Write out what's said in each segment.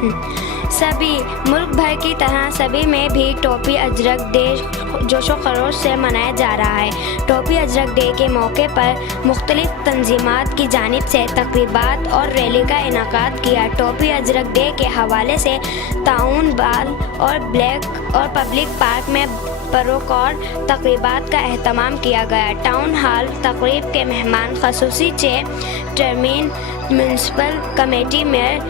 सभी मुल्क भर की तरह सभी में भी टोपी अजरक डे जोशो खरोश से मनाया जा रहा है। टोपी अजरक डे के मौके पर मुख्तलिफ तंजीमात की जानिब से तकरीबात और रैली का इनेकाद किया। टोपी अजरक डे के हवाले से टाउन बाल और ब्लैक और पब्लिक पार्क में बरोकार तकरीबात का एहतमाम किया गया। टाउन हॉल तकरीब के मेहमान खसूसी चेयरमैन म्यूनसिपल कमेटी मेयर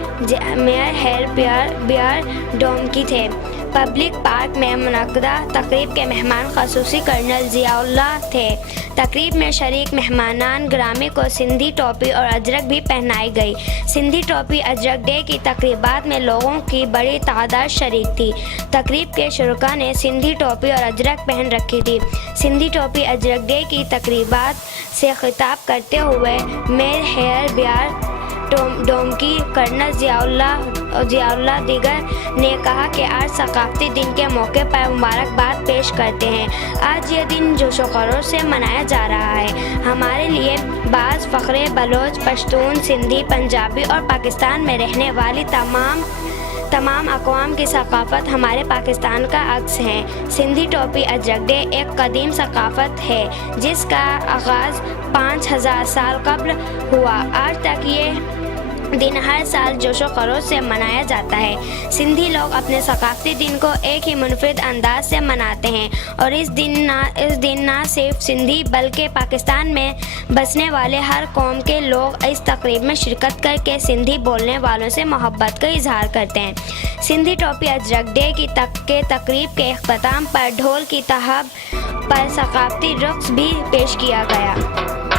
हेयर बियर डोम की थे। पब्लिक पार्क में मुनक्कदा तकरीब के मेहमान खसूसी कर्नल ज़ियाउल्लाह थे। तकरीब में शरीक मेहमानान ग्रामी को सिंधी टोपी और अजरक भी पहनाई गई। सिंधी टोपी अजरक डे की तकरीबात में लोगों की बड़ी तादाद शरीक थी। तकरीब के शुरका ने सिंधी टोपी और अजरक पहन रखी थी। सिंधी टोपी अजरक डे की तकरीबात से खिताब करते हुए मेयर हेयर बियर डोम की कर्नल ज़ियाउल्लाह दीगर ने कहा कि आज सकाफती दिन के मौके पर मुबारकबाद पेश करते हैं। आज ये दिन जोशो खरोश से मनाया जा रहा है। हमारे लिए बाज़ फ़ख्रे बलोच, पश्तून, सिंधी, पंजाबी और पाकिस्तान में रहने वाली तमाम अक़वाम की सकाफ़त हमारे पाकिस्तान का अक्स है। सिंधी टोपी अजरक डे एक कदीम सकाफ़त है जिसका आगाज़ 5000 साल कबल हुआ। आज तक ये दिन हर साल जोशो खरोश से मनाया जाता है। सिंधी लोग अपने सकाफती दिन को एक ही मुनफरिद अंदाज से मनाते हैं और इस दिन ना सिर्फ सिंधी बल्कि पाकिस्तान में बसने वाले हर कौम के लोग इस तकरीब में शिरकत करके सिंधी बोलने वालों से मोहब्बत का इजहार करते हैं। सिंधी टोपी अजरक डे की तकरीब के इख्तिताम पर ढोल की तहब पर सकाफती रक़्स भी पेश किया गया।